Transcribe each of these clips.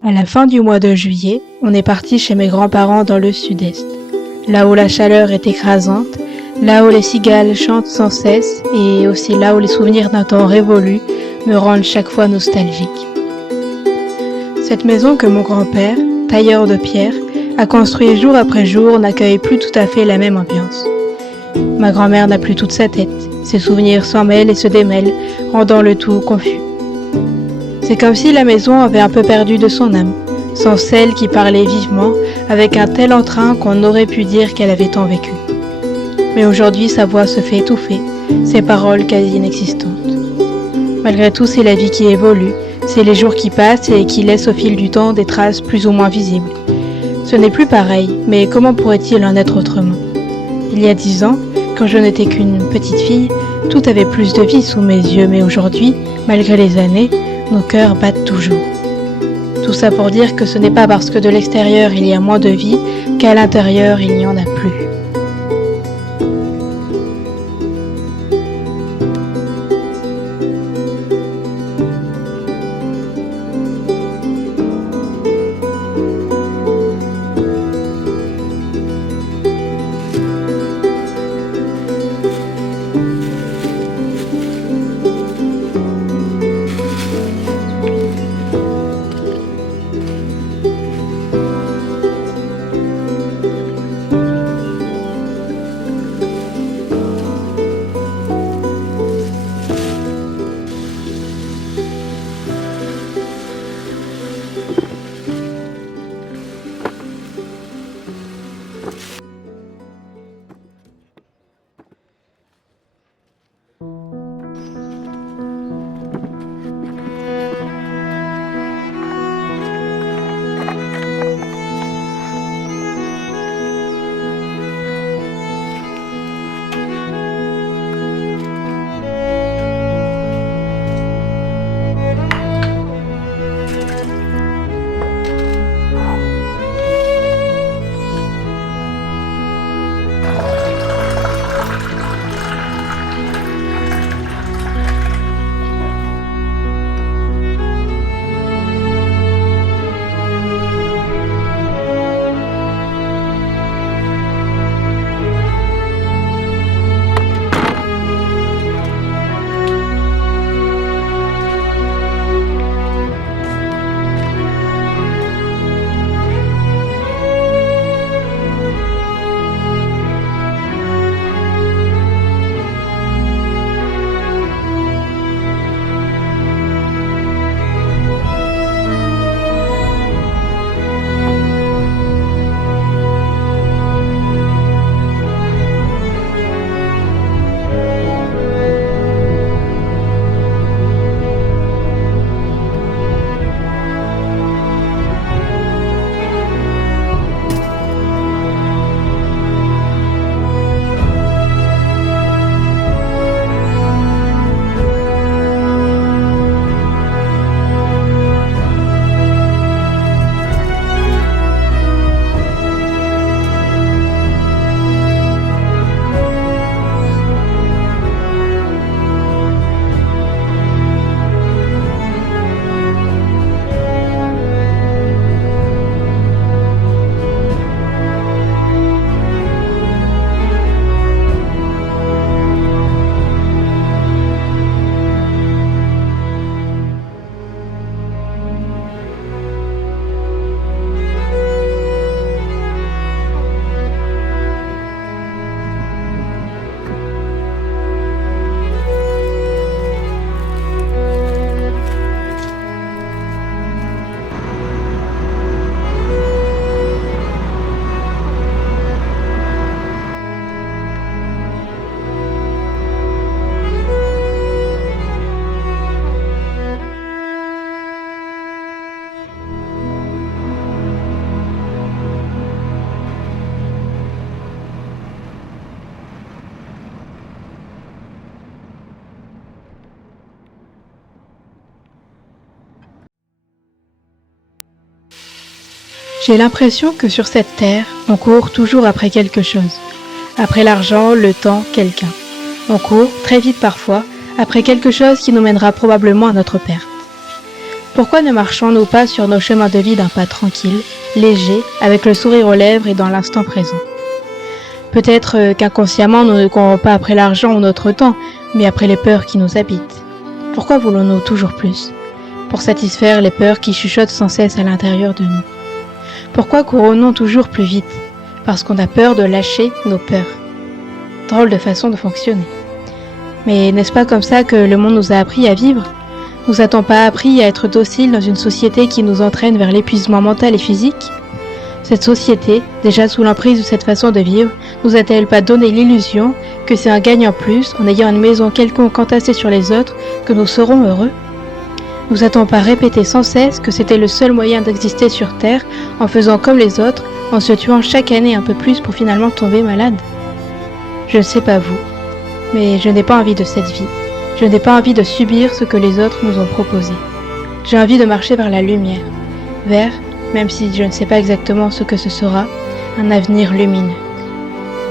À la fin du mois de juillet, on est parti chez mes grands-parents dans le sud-est. Là où la chaleur est écrasante, là où les cigales chantent sans cesse et aussi là où les souvenirs d'un temps révolu me rendent chaque fois nostalgique. Cette maison que mon grand-père, tailleur de pierre, a construite jour après jour n'accueille plus tout à fait la même ambiance. Ma grand-mère n'a plus toute sa tête, ses souvenirs s'en mêlent et se démêlent, rendant le tout confus. C'est comme si la maison avait un peu perdu de son âme, sans celle qui parlait vivement, avec un tel entrain qu'on aurait pu dire qu'elle avait tant vécu. Mais aujourd'hui, sa voix se fait étouffer, ses paroles quasi inexistantes. Malgré tout, c'est la vie qui évolue, c'est les jours qui passent et qui laissent au fil du temps des traces plus ou moins visibles. Ce n'est plus pareil, mais comment pourrait-il en être autrement ? Il y a 10 ans, quand je n'étais qu'une petite fille, tout avait plus de vie sous mes yeux, mais aujourd'hui, malgré les années, nos cœurs battent toujours. Tout ça pour dire que ce n'est pas parce que de l'extérieur il y a moins de vie qu'à l'intérieur il n'y en a plus. J'ai l'impression que sur cette terre, on court toujours après quelque chose. Après l'argent, le temps, quelqu'un. On court, très vite parfois, après quelque chose qui nous mènera probablement à notre perte. Pourquoi ne marchons-nous pas sur nos chemins de vie d'un pas tranquille, léger, avec le sourire aux lèvres et dans l'instant présent? Peut-être qu'inconsciemment nous ne courons pas après l'argent ou notre temps, mais après les peurs qui nous habitent. Pourquoi voulons-nous toujours plus? Pour satisfaire les peurs qui chuchotent sans cesse à l'intérieur de nous. Pourquoi courons-nous toujours plus vite? Parce qu'on a peur de lâcher nos peurs. Drôle de façon de fonctionner. Mais n'est-ce pas comme ça que le monde nous a appris à vivre? Nous a-t-on pas appris à être dociles dans une société qui nous entraîne vers l'épuisement mental et physique? Cette société, déjà sous l'emprise de cette façon de vivre, nous a-t-elle pas donné l'illusion que c'est un gagnant plus, en ayant une maison quelconque entassée sur les autres, que nous serons heureux? Nous a-t-on pas répété sans cesse que c'était le seul moyen d'exister sur Terre, en faisant comme les autres, en se tuant chaque année un peu plus pour finalement tomber malade? Je ne sais pas vous, mais je n'ai pas envie de cette vie. Je n'ai pas envie de subir ce que les autres nous ont proposé. J'ai envie de marcher vers la lumière, vers, même si je ne sais pas exactement ce que ce sera, un avenir lumineux.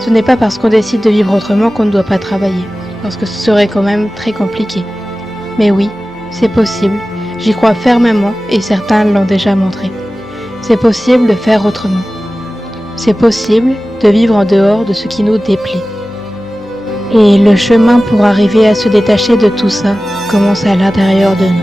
Ce n'est pas parce qu'on décide de vivre autrement qu'on ne doit pas travailler, parce que ce serait quand même très compliqué. Mais oui, c'est possible, j'y crois fermement et certains l'ont déjà montré. C'est possible de faire autrement. C'est possible de vivre en dehors de ce qui nous déplaît. Et le chemin pour arriver à se détacher de tout ça commence à l'intérieur de nous.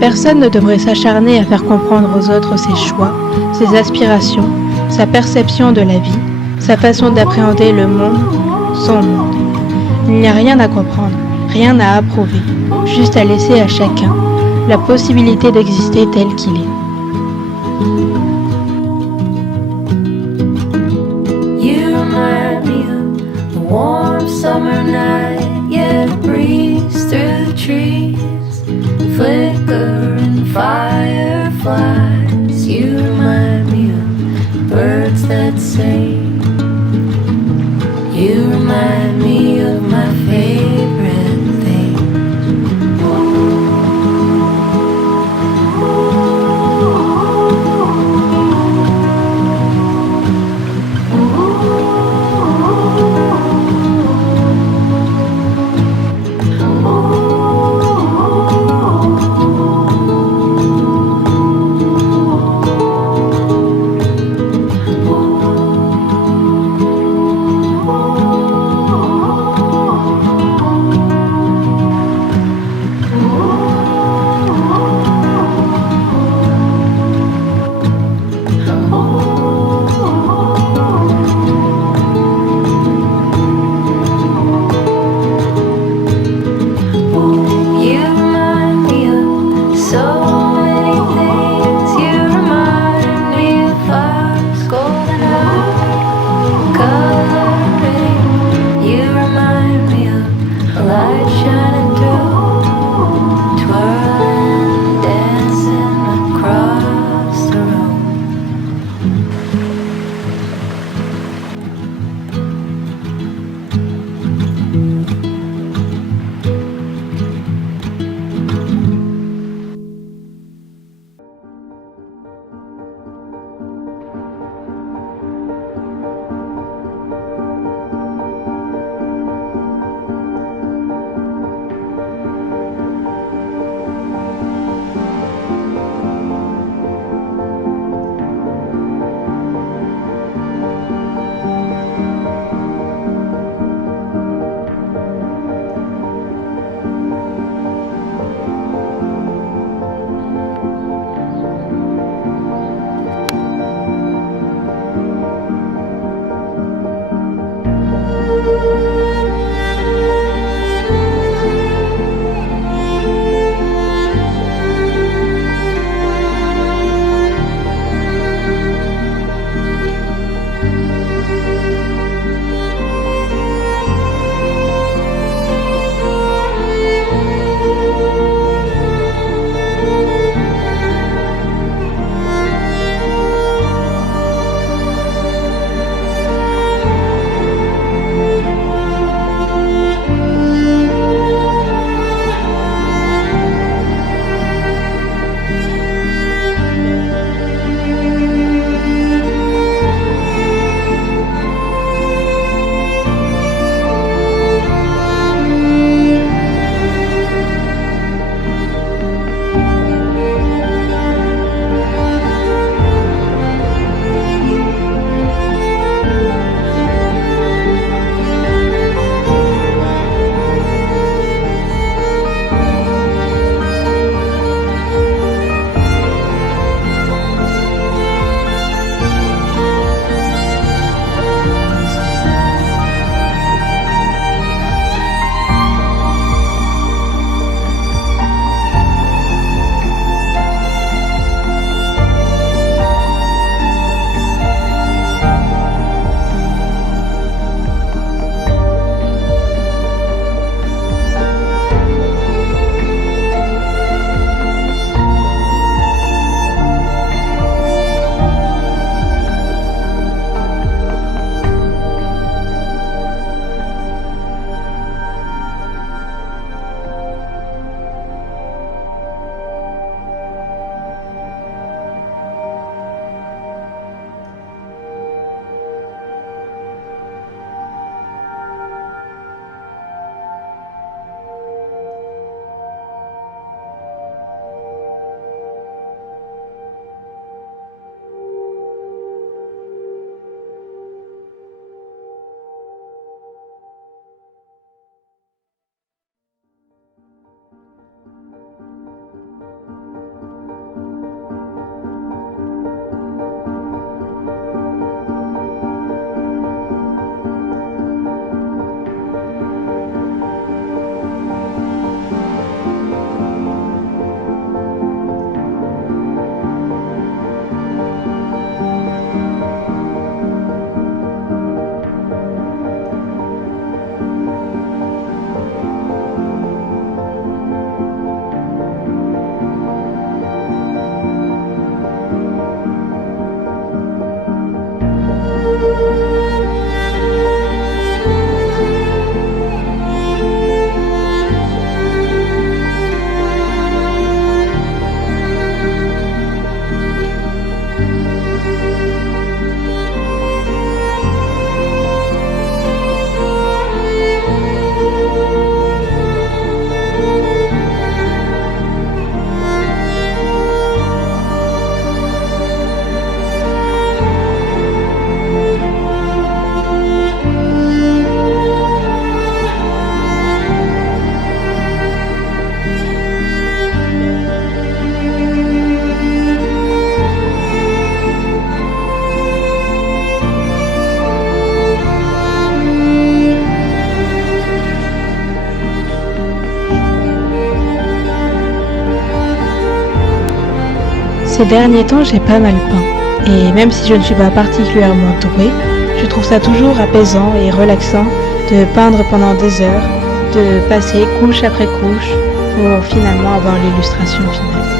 Personne ne devrait s'acharner à faire comprendre aux autres ses choix, ses aspirations, sa perception de la vie, sa façon d'appréhender le monde, son monde. Il n'y a rien à comprendre, rien à approuver, juste à laisser à chacun la possibilité d'exister tel qu'il est. You remind me of a warm summer night, yeah, the breeze through the trees, flickering fireflies. You remind me of birds that sing. You remind me of my favorite thing. Ces derniers temps, j'ai pas mal peint. Et même si je ne suis pas particulièrement douée, je trouve ça toujours apaisant et relaxant de peindre pendant des heures, de passer couche après couche pour finalement avoir l'illustration finale.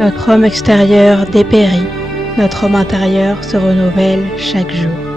Notre homme extérieur dépérit, notre homme intérieur se renouvelle chaque jour.